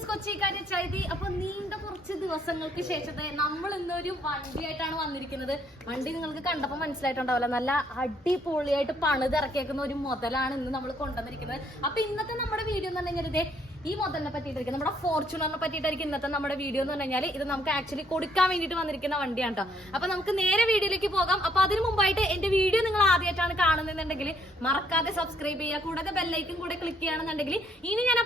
This കൊച്ചിക്കാരി ചൈതി. അപ്പൊ നീണ്ട കുറച്ച് ദിവസങ്ങൾക്ക് ശേഷം നമ്മൾ ഇന്നൊരു വണ്ടിയായിട്ടാണ് വന്നിരിക്കുന്നത്. വണ്ടി നിങ്ങൾക്ക് കണ്ടപ്പോൾ മനസ്സിലായിട്ടുണ്ടാവില്ല, നല്ല അടിപൊളിയായിട്ട് പണിതിറക്കിയേക്കുന്ന ഒരു മുതലാണ് ഇന്ന് നമ്മൾ കൊണ്ടുവന്നിരിക്കുന്നത്. അപ്പൊ ഇന്നത്തെ നമ്മുടെ വീഡിയോ എന്ന് പറഞ്ഞു കഴിഞ്ഞാൽ ഈ മുതലിനെ പറ്റിയിട്ടായിരിക്കും, നമ്മുടെ ഫോർച്യൂണറിനെ പറ്റിയിട്ടായിരിക്കും ഇന്നത്തെ നമ്മുടെ വീഡിയോ എന്ന് പറഞ്ഞു കഴിഞ്ഞാൽ. ഇത് നമുക്ക് ആക്ച്വലി കൊടുക്കാൻ വേണ്ടിയിട്ട് വന്നിരിക്കുന്ന വണ്ടിയാണ് കേട്ടോ. അപ്പൊ നമുക്ക് നേരെ വീഡിയോയിലേക്ക് പോകാം. അപ്പൊ അതിന് മുമ്പായിട്ട് എന്റെ വീഡിയോ നിങ്ങൾ ആദ്യമായിട്ടാണ് കാണുന്നുണ്ടെങ്കിൽ മറക്കാതെ സബ്സ്ക്രൈബ് ചെയ്യുക, കൂടാതെ ബെല്ലൈക്കൻ കൂടെ ക്ലിക്ക് ചെയ്യുകയാണെന്നുണ്ടെങ്കിൽ ഇനി ഞാൻ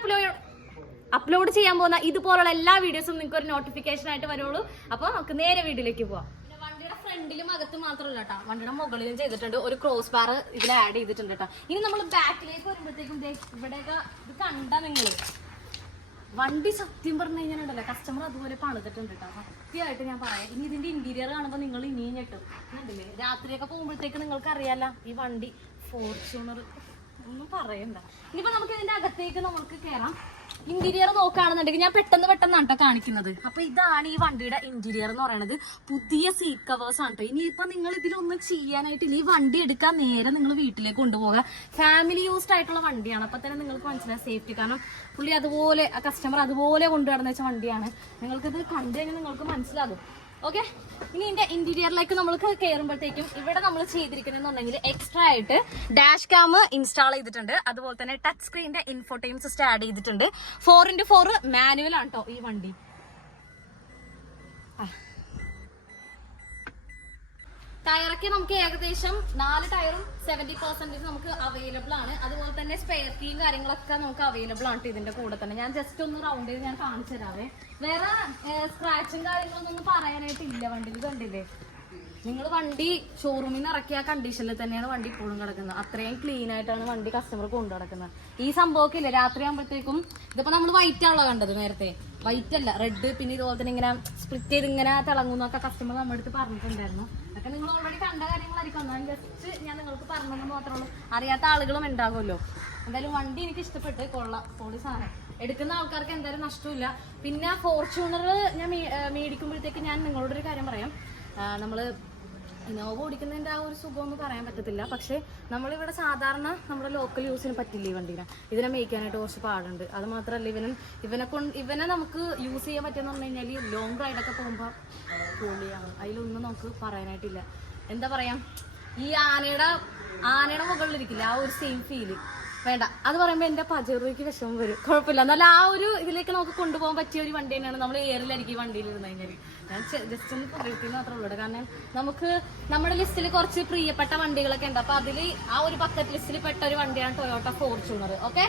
അപ്ലോഡ് ചെയ്യാൻ പോകുന്ന ഇതുപോലുള്ള എല്ലാ വീഡിയോസും നിങ്ങൾക്ക് ഒരു നോട്ടിഫിക്കേഷൻ ആയിട്ട് വരുള്ളൂ. അപ്പൊ നമുക്ക് നേരെ വീഡിയോയിലേക്ക് പോവാം. വണ്ടിയുടെ ഫ്രണ്ടിലും അകത്ത് മാത്രമല്ല കേട്ടോ, വണ്ടിയുടെ മുകളിലും ചെയ്തിട്ടുണ്ട്, ഒരു ക്രോസ് ബാർ ഇതിൽ ആഡ് ചെയ്തിട്ടുണ്ട് കേട്ടോ. ഇനി നമ്മൾ ബാക്കിലേക്ക് വരുമ്പോഴത്തേക്കും ഇവിടെയൊക്കെ ഇത് കണ്ടാ നിങ്ങൾ വണ്ടി സത്യം പറഞ്ഞു കഴിഞ്ഞാലുണ്ടല്ലോ, കസ്റ്റമർ അതുപോലെ പണിതിട്ടുണ്ട് കേട്ടോ. സത്യമായിട്ട് ഞാൻ പറയാം. ഇനി ഇതിന്റെ ഇന്റീരിയർ കാണുമ്പോൾ നിങ്ങൾ ഇനിയും ഞെട്ടും. കണ്ടില്ലേ, രാത്രിയൊക്കെ പോകുമ്പോഴത്തേക്ക് നിങ്ങൾക്ക് അറിയാലോ ഈ വണ്ടി ഫോർച്യൂണർ ഒന്നും പറയണ്ട. ഇനിയിപ്പോ നമുക്ക് ഇതിന്റെ അകത്തേക്ക് നമുക്ക് കയറാം. ഇന്റീരിയർ നോക്കുകയാണെന്നുണ്ടെങ്കിൽ ഞാൻ പെട്ടെന്ന് കേട്ടോ കാണിക്കുന്നത്. അപ്പൊ ഇതാണ് ഈ വണ്ടിയുടെ ഇന്റീരിയർ എന്ന് പറയുന്നത്. പുതിയ സീറ്റ് കവേഴ്സ് ആണ് കേട്ടോ. ഇനിയിപ്പോ നിങ്ങൾ ഇതിലൊന്നും ചെയ്യാനായിട്ട് ഈ വണ്ടി എടുക്കാൻ നേരെ നിങ്ങൾ വീട്ടിലേക്ക് കൊണ്ടുപോകുക. ഫാമിലി യൂസ്ഡ് ആയിട്ടുള്ള വണ്ടിയാണ്. അപ്പൊ തന്നെ നിങ്ങൾക്ക് മനസ്സിലായി സേഫ്റ്റി. കാരണം പുള്ളി അതുപോലെ കസ്റ്റമർ അതുപോലെ കൊണ്ടുനടന്ന വെച്ച വണ്ടിയാണ്. നിങ്ങൾക്കിത് കണ്ടു കഴിഞ്ഞാൽ നിങ്ങൾക്ക് മനസ്സിലാകും. ഓക്കെ, ഇനി ഇതിന്റെ ഇന്റീരിയറിലേക്ക് നമ്മൾ കയറുമ്പോഴത്തേക്കും ഇവിടെ നമ്മൾ ചെയ്തിരിക്കുന്നതെന്നുണ്ടെങ്കിൽ എക്സ്ട്രാ ആയിട്ട് ഡാഷ് ക്യാം ഇൻസ്റ്റാൾ ചെയ്തിട്ടുണ്ട്. അതുപോലെ തന്നെ ടച്ച് സ്ക്രീനിന്റെ ഇൻഫോടൈം സിസ്റ്റം ആഡ് ചെയ്തിട്ടുണ്ട്. 4x4 മാനുവൽ ആണ് കേട്ടോ ഈ വണ്ടി. ടയറൊക്കെ നമുക്ക് ഏകദേശം 4 ടയറും 70% നമുക്ക് അവൈലബിൾ ആണ്. അതുപോലെ തന്നെ സ്പെയർ കീയും കാര്യങ്ങളൊക്കെ നമുക്ക് അവൈലബിൾ ആണ് ഇതിന്റെ കൂടെ തന്നെ. ഞാൻ ജസ്റ്റ് ഒന്ന് റൗണ്ട് ചെയ്ത് ഞാൻ കാണിച്ചു തരാവേ. വേറെ സ്ക്രാച്ചും കാര്യങ്ങളൊന്നും പറയാനായിട്ടില്ല വണ്ടിയിൽ. കണ്ടില്ലേ നിങ്ങൾ, വണ്ടി ഷോറൂമിൽ നിന്ന് ഇറക്കിയ കണ്ടീഷനിൽ തന്നെയാണ് വണ്ടി ഇപ്പോഴും കിടക്കുന്നത്. അത്രയും ക്ലീൻ ആയിട്ടാണ് വണ്ടി കസ്റ്റമർ കൊണ്ടു നടക്കുന്നത്. ഈ സംഭവമൊക്കെ ഇല്ല, രാത്രി ആകുമ്പോഴത്തേക്കും ഇതിപ്പോ നമ്മൾ വൈറ്റ് ആണല്ലോ കണ്ടത് നേരത്തെ, വൈറ്റ് അല്ല റെഡ്. പിന്നെ ഇതുപോലെ തന്നെ ഇങ്ങനെ സ്പ്ലിറ്റ് ചെയ്ത് ഇങ്ങനെ തിളങ്ങുന്നൊക്കെ കസ്റ്റമർ നമ്മുടെ അടുത്ത് പറഞ്ഞിട്ടുണ്ടായിരുന്നു. അതൊക്കെ നിങ്ങൾ ഓൾറെഡി കണ്ട കാര്യങ്ങളായിരിക്കും. എന്നാലും ജസ്റ്റ് ഞാൻ നിങ്ങൾക്ക് പറഞ്ഞതെന്ന് മാത്രമേ ഉള്ളൂ, അറിയാത്ത ആളുകളും ഉണ്ടാകുമല്ലോ. എന്തായാലും വണ്ടി എനിക്ക് ഇഷ്ടപ്പെട്ട് കൊള്ളാം, പൊളി സാധനം. എടുക്കുന്ന ആൾക്കാർക്ക് എന്തായാലും നഷ്ടമില്ല. പിന്നെ ഫോർച്യൂണർ ഞാൻ മേടിക്കുമ്പോഴത്തേക്ക് ഞാൻ നിങ്ങളോടൊരു കാര്യം പറയാം. നമ്മള് ഇന്നോവ ഓടിക്കുന്നതിന്റെ ആ ഒരു സുഖമൊന്നും പറയാൻ പറ്റത്തില്ല. പക്ഷെ നമ്മളിവിടെ സാധാരണ നമ്മുടെ ലോക്കൽ യൂസിന് പറ്റില്ല ഈ വണ്ടീനെ. ഇതിനെ മേയ്ക്കാനായിട്ട് കുറച്ച് പാടുണ്ട്. അത് മാത്രമല്ല ഇവനെ നമുക്ക് യൂസ് ചെയ്യാൻ പറ്റുമെന്ന് പറഞ്ഞു കഴിഞ്ഞാൽ ലോങ് റൈഡൊക്കെ പോകുമ്പോൾ പൊളിയാണ്. അതിലൊന്നും നമുക്ക് പറയാനായിട്ടില്ല. എന്താ പറയാ, ഈ ആനയുടെ മുകളിലിരിക്കില്ല ആ ഒരു സെയിം ഫീല് വേണ്ട. അത് പറയുമ്പോൾ എന്റെ പജറുക്ക് വിഷമം വരും. കുഴപ്പമില്ല, എന്നാലും ആ ഒരു ഇതിലേക്ക് നമുക്ക് കൊണ്ടുപോകാൻ പറ്റിയ ഒരു വണ്ടി തന്നെയാണ്. നമ്മൾ എയറിലായിരിക്കും ഈ വണ്ടിയിൽ ഇരുന്ന് കഴിഞ്ഞാൽ. ഞാൻ ജസ്റ്റ് ഒന്ന് പറയുന്നത് മാത്രമേ ഉള്ളൂ. കാരണം നമുക്ക് നമ്മുടെ ലിസ്റ്റിൽ കുറച്ച് പ്രിയപ്പെട്ട വണ്ടികളൊക്കെ ഉണ്ട്. അപ്പൊ അതിൽ ആ ഒരു ബക്കറ്റ് ലിസ്റ്റിൽ പെട്ട ഒരു വണ്ടിയാണ് ടൊയോട്ട ഫോർച്യൂണർ. ഓക്കെ,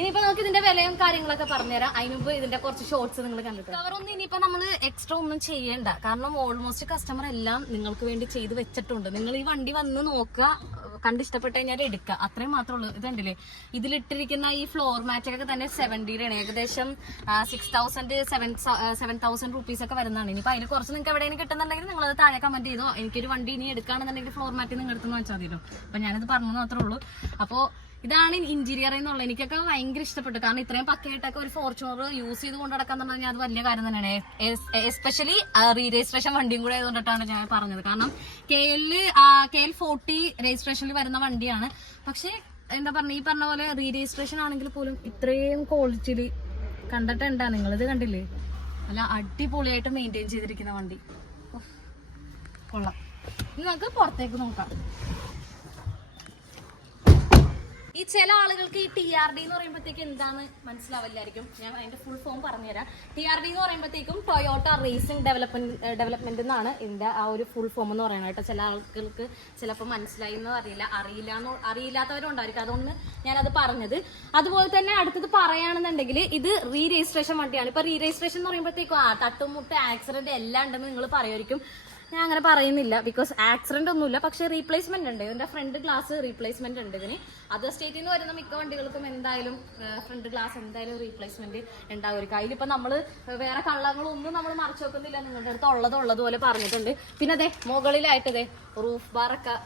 ഇനിയിപ്പോ നമുക്ക് ഇതിന്റെ വിലയും കാര്യങ്ങളൊക്കെ പറഞ്ഞുതരാം. അതിനുമ്പ് ഇതിന്റെ കുറച്ച് ഷോർട്സ് നിങ്ങൾ കണ്ടിട്ട് കവറൊന്നും ഇനിയിപ്പോ നമ്മൾ എക്സ്ട്രാ ഒന്നും ചെയ്യേണ്ട. കാരണം ഓൾമോസ്റ്റ് കസ്റ്റമർ എല്ലാം നിങ്ങൾക്ക് വേണ്ടി ചെയ്ത് വെച്ചിട്ടുണ്ട്. നിങ്ങൾ ഈ വണ്ടി വന്ന് നോക്കുക, കണ്ടിഷ്ടപ്പെട്ട് കഴിഞ്ഞാൽ എടുക്കുക, അത്രയും മാത്രമേ ഉള്ളൂ. ഇതുണ്ടല്ലേ, ഇതിലിട്ടിരിക്കുന്ന ഈ ഫ്ലോർ മാറ്റൊക്കെ തന്നെ 70-യുടെ ഏകദേശം 6,000-7,000 റുപ്പീസ് ഒക്കെ വരുന്നതാണ്. ഇനിയിപ്പോൾ അതിന് കുറച്ച് നിങ്ങൾക്ക് എവിടെയെങ്കിലും കിട്ടുന്നുണ്ടെങ്കിൽ നിങ്ങളത് താഴെ കമന്റ് ചെയ്തോ. എനിക്കൊരു വണ്ടി ഇനി എടുക്കുകയാണെന്നുണ്ടെങ്കിൽ ഫ്ലോർ മാറ്റ് നിങ്ങൾ എടുത്തെന്ന് വെച്ചാൽ മതിയല്ലോ. അപ്പം ഞാനിത് പറഞ്ഞു മാത്രമേ ഉള്ളൂ. അപ്പോൾ ഇതാണ് ഇന്റീരിയർ എന്നുള്ളത്. എനിക്കൊക്കെ ഭയങ്കര ഇഷ്ടപ്പെട്ടു. കാരണം ഇത്രയും പക്കയായിട്ടൊക്കെ ഒരു ഫോർച്യൂണർ യൂസ് ചെയ്ത് കൊണ്ട് നടക്കാന്ന് പറഞ്ഞാൽ അത് വലിയ കാര്യം തന്നെയാണ്. എസ്പെഷ്യലി റീ രജിസ്ട്രേഷൻ വണ്ടിയും കൂടെ ആയതുകൊണ്ടിട്ടാണ് ഞാൻ പറഞ്ഞത്. കാരണം KL 40 രജിസ്ട്രേഷനിൽ വരുന്ന വണ്ടിയാണ്. പക്ഷെ എന്താ പറഞ്ഞ ഈ പറഞ്ഞ പോലെ റീ രജിസ്ട്രേഷൻ ആണെങ്കിൽ പോലും ഇത്രയും ക്വാളിറ്റിയിൽ കണ്ടിട്ടുണ്ടാ നിങ്ങളിത് കണ്ടില്ലേ? അല്ല അടിപൊളിയായിട്ട് മെയിൻറ്റെയിൻ ചെയ്തിരിക്കുന്ന വണ്ടി കൊള്ളാം. ഇനി നമുക്ക് പുറത്തേക്ക് നോക്കാം. ഈ ചില ആളുകൾക്ക് ഈ TRD എന്ന് പറയുമ്പോഴത്തേക്ക് എന്താന്ന് മനസ്സിലാവില്ലായിരിക്കും. ഞാൻ അതിന്റെ ഫുൾ ഫോം പറഞ്ഞുതരാം. TRD എന്ന് പറയുമ്പോഴത്തേക്കും ടൊയോട്ട റേസിംഗ് ഡെവലപ്മെന്റ് എന്നാണ് ഇതിന്റെ ആ ഒരു ഫുൾ ഫോം എന്ന് പറയുന്നത് കേട്ടോ. ചില ആളുകൾക്ക് ചിലപ്പോൾ മനസ്സിലായി എന്നോ അറിയില്ലാത്തവരുണ്ടായിരിക്കും. അതുകൊണ്ട് ഞാനത് പറഞ്ഞത്. അതുപോലെ തന്നെ അടുത്തത് പറയുകയാണെന്നുണ്ടെങ്കിൽ ഇത് റീ രജിസ്ട്രേഷൻ വണ്ടിയാണ്. ഇപ്പൊ റീ രജിസ്ട്രേഷൻ എന്ന് പറയുമ്പോഴത്തേക്കും തട്ടുമുട്ട് ആക്സിഡന്റ് എല്ലാം ഉണ്ടെന്ന് നിങ്ങൾ പറയുമായിരിക്കും. ഞാൻ അങ്ങനെ പറയുന്നില്ല, ബിക്കോസ് ആക്സിഡന്റ് ഒന്നുമില്ല. പക്ഷെ റീപ്ലേസ്മെന്റ് ഉണ്ട്. ഇതിന്റെ ഫ്രണ്ട് ഗ്ലാസ് റീപ്ലേസ്മെന്റ് ഉണ്ട്. ഇതിന് അതർ സ്റ്റേറ്റിൽ നിന്ന് വരുന്ന മിക്ക വണ്ടികൾക്കും എന്തായാലും ഫ്രണ്ട് ഗ്ലാസ് എന്തായാലും റീപ്ലേസ്മെന്റ് ഉണ്ടാകുമായിരിക്കും. അതിലിപ്പോ നമ്മള് വേറെ കള്ളങ്ങളൊന്നും നമ്മൾ മറച്ചു വെക്കുന്നില്ല. നിങ്ങളുടെ അടുത്ത് ഉള്ളതുപോലെ പറഞ്ഞിട്ടുണ്ട്. പിന്നെ അതെ മുകളിലായിട്ട് ഇതേ റൂഫ് ബാറൊക്കെ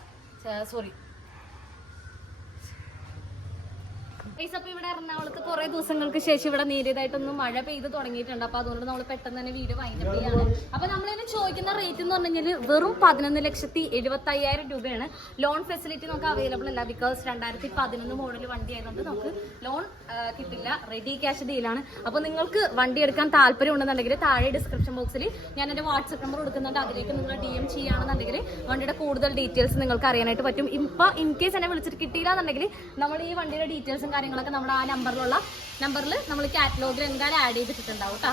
ഗൈസ്, അപ്പൊ ഇവിടെ എറണാകുളത്ത് കുറെ ദിവസങ്ങൾക്ക് ശേഷം ഇവിടെ നേരിയതായിട്ടൊന്നും മഴ പെയ്ത് തുടങ്ങിയിട്ടുണ്ട്. അപ്പൊ അതുകൊണ്ട് നമ്മൾ പെട്ടെന്ന് തന്നെ വീഡിയോ വൈൻഡപ്പ് ചെയ്യാണ്. അപ്പൊ നമ്മളിന് ചോദിക്കുന്ന റേറ്റ് എന്ന് പറഞ്ഞു കഴിഞ്ഞാൽ വെറും 11,70,75,000 രൂപയാണ്. ലോൺ ഫെസിലിറ്റി നമുക്ക് അവൈലബിൾ അല്ല. ബിക്കോസ് 2011 മോഡൽ വണ്ടി ആയതുകൊണ്ട് നമുക്ക് ലോൺ കിട്ടില്ല. റെഡി ക്യാഷ് ഡീലാണ്. അപ്പൊ നിങ്ങൾക്ക് വണ്ടി എടുക്കാൻ താല്പര്യം ഉണ്ടെന്നുണ്ടെങ്കിൽ താഴെ ഡിസ്ക്രിപ്ഷൻ ബോക്സിൽ ഞാൻ എന്റെ വാട്സ്ആപ്പ് നമ്പർ കൊടുക്കുന്നുണ്ട്. അതിലേക്ക് നിങ്ങൾ DM ചെയ്യുകയാണെന്നുണ്ടെങ്കിൽ വണ്ടിയുടെ കൂടുതൽ ഡീറ്റെയിൽസ് നിങ്ങൾക്ക് അറിയാനായിട്ട് പറ്റും. ഇപ്പൊ ഇൻ കേസ് എന്നെ വിളിച്ചിട്ട് കിട്ടിയില്ല എന്നുണ്ടെങ്കിൽ നമ്മൾ ഈ വണ്ടിയുടെ ഡീറ്റെയിൽസും കാര്യങ്ങളൊക്കെ നമ്മുടെ ആ നമ്പറിൽ നമ്മൾ കാറ്റലോഗിൽ എന്തായാലും ആഡ് ചെയ്തിട്ടുണ്ടാവും കേട്ടോ.